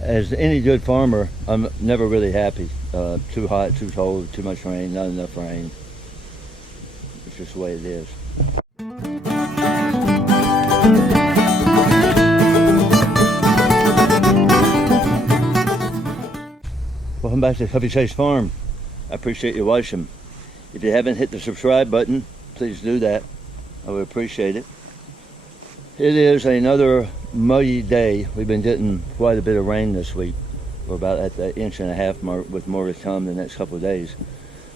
As any good farmer, I'm never really happy. Too hot, too cold, too much rain, not enough rain. It's just the way it is. Welcome back to CoveyChase Farm. I appreciate you watching. If you haven't hit the subscribe button, please do that. I would appreciate it. It is another muggy day. We've been getting quite a bit of rain this week. We're about at the 1.5 inch mark, with more to come the next couple of days.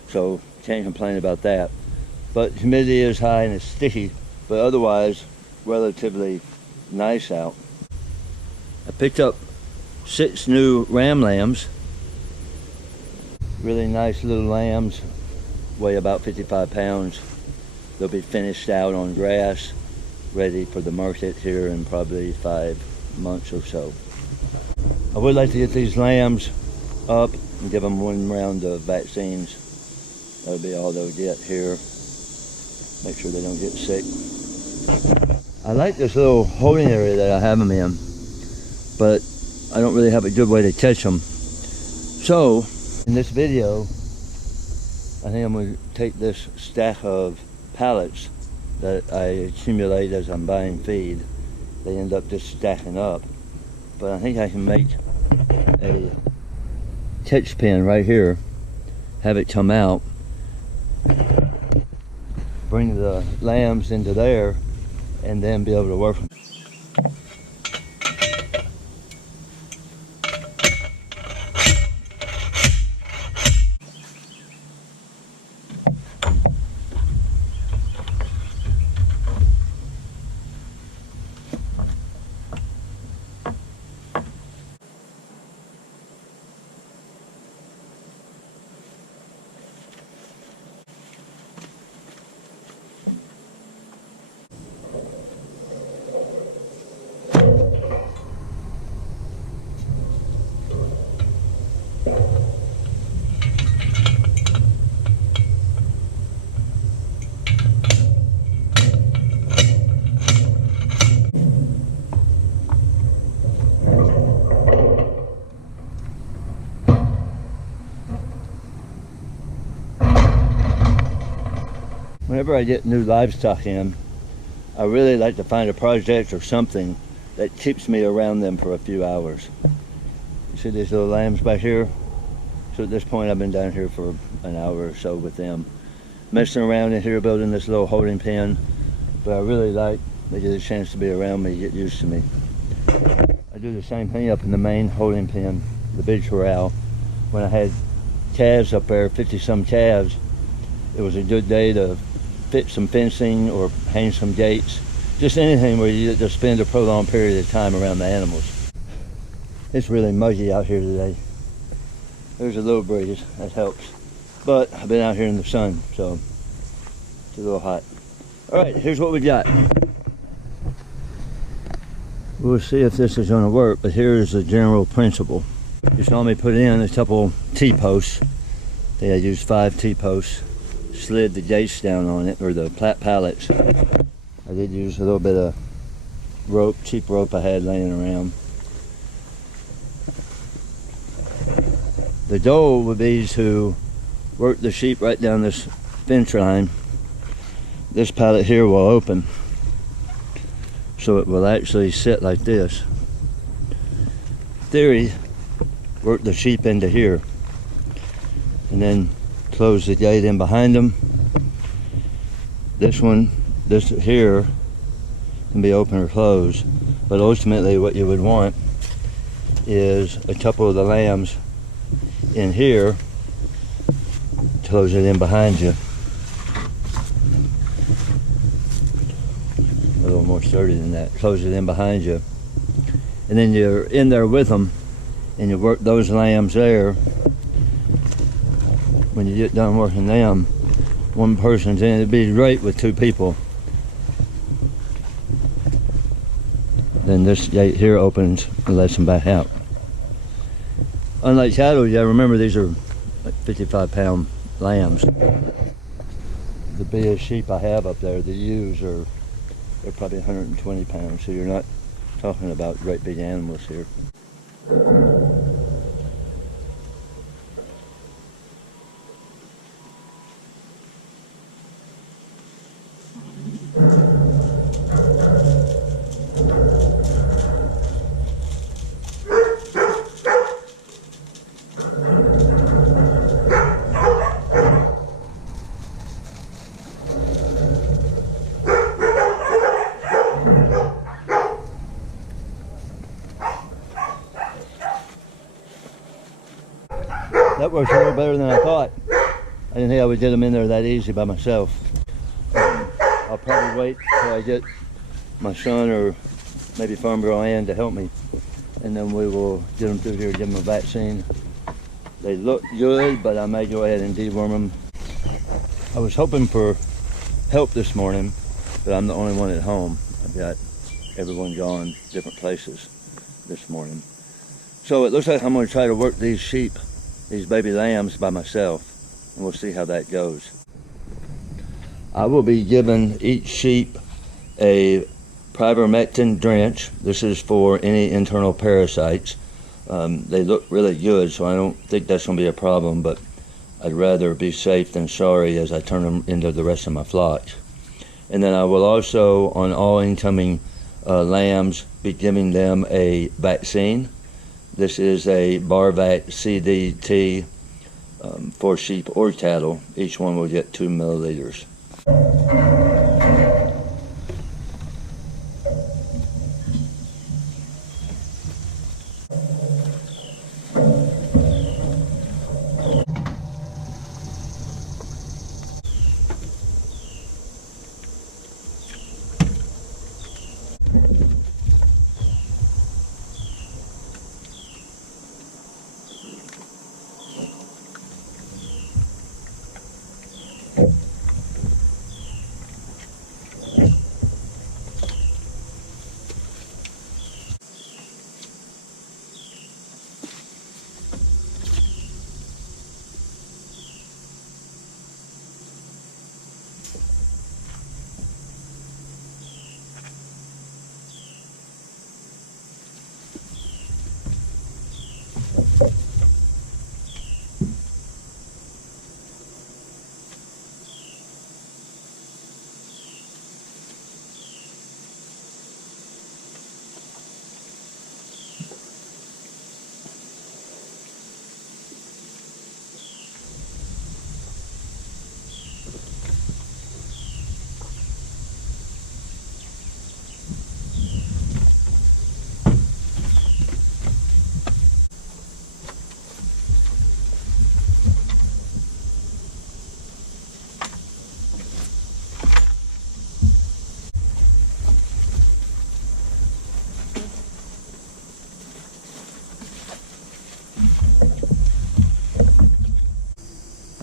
So can't complain about that. But humidity is high and it's sticky, but otherwise relatively nice out. I picked up 6 new ram lambs. Really nice little lambs, weigh about 55 pounds. They'll be finished out on grass, ready for the market here in probably 5 months or so. I would like to get these lambs up and give them 1 round of vaccines. That'll be all they'll get here. Make sure they don't get sick. I like this little holding area that I have them in, but I don't really have a good way to catch them. So in this video, I think I'm going to take this stack of pallets that I accumulate as I'm buying feed. They end up just stacking up. But I think I can make a catch pen right here, have it come out, bring the lambs into there, and then be able to work them. Whenever I get new livestock in, I really like to find a project or something that keeps me around them for a few hours. You see these little lambs back here? So at this point I've been down here for an hour or so with them, messing around in here, building this little holding pen. But I really like they get a chance to be around me, get used to me. I do the same thing up in the main holding pen, the big corral. When I had calves up there, 50-some calves, it was a good day to fit some fencing or hang some gates, just anything where you just spend a prolonged period of time around the animals. It's really muggy out here today. There's a little breeze, that helps. But I've been out here in the sun, so it's a little hot. All right, here's what we got. We'll see if this is gonna work, but here's the general principle. You saw me put in a couple T-posts. I think I used 5 T-posts. Slid the gates down on it, or the pallets. I did use a little bit of rope, cheap rope I had laying around. The goal would be to work the sheep right down this fence line. This pallet here will open, so it will actually sit like this. Theory, work the sheep into here, and then close the gate in behind them. This here can be open or closed, but ultimately what you would want is a couple of the lambs in here, close it in behind you. A little more sturdy than that. Close it in behind you, and then you're in there with them, and you work those lambs there. When you get done working them, one person's in. It'd be great with 2 people. Then this gate here opens and lets them back out. Unlike cattle, you gotta remember these are like 55-pound lambs. The biggest sheep I have up there, the ewes, they're probably 120 pounds, so you're not talking about great big animals here. That works a little better than I thought. I didn't think I would get them in there that easy by myself. I'll probably wait till I get my son or maybe Farm Girl Ann to help me, and then we will get them through here, give them a vaccine. They look good, but I may go ahead and deworm them. I was hoping for help this morning, but I'm the only one at home. I've got everyone gone different places this morning. So it looks like I'm going to try to work these sheep, these baby lambs, by myself, and we'll see how that goes. I will be giving each sheep a ivermectin drench. This is for any internal parasites. They look really good, so I don't think that's going to be a problem, but I'd rather be safe than sorry as I turn them into the rest of my flocks. And then I will also, on all incoming lambs, be giving them a vaccine. This is a Barvac CDT for sheep or cattle. Each one will get 2 milliliters.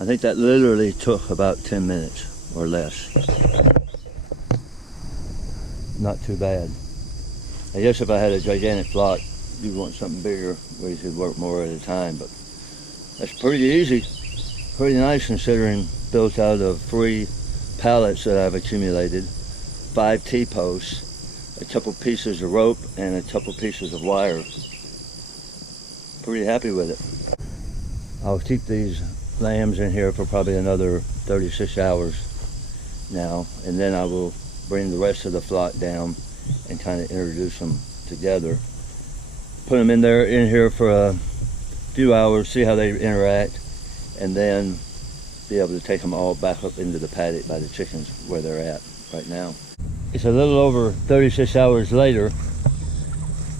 I think that literally took about 10 minutes or less. Not too bad. I guess if I had a gigantic flock, you'd want something bigger where you could work more at a time, but that's pretty easy. Pretty nice considering built out of 3 pallets that I've accumulated, 5 T-posts, a couple pieces of rope, and a couple pieces of wire. Pretty happy with it. I'll keep these lambs in here for probably another 36 hours now, and then I will bring the rest of the flock down and kind of introduce them together. Put them in here for a few hours, see how they interact, and then be able to take them all back up into the paddock by the chickens where they're at right now. It's a little over 36 hours later,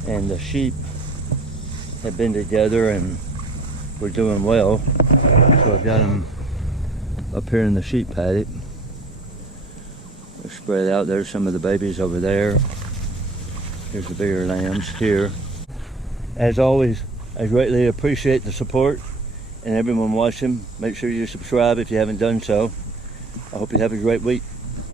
and the sheep have been together and we're doing well. So I've got them up here in the sheep paddock. They're spread out. There's some of the babies over there. Here's the bigger lambs here. As always, I greatly appreciate the support and everyone watching. Make sure you subscribe if you haven't done so. I hope you have a great week.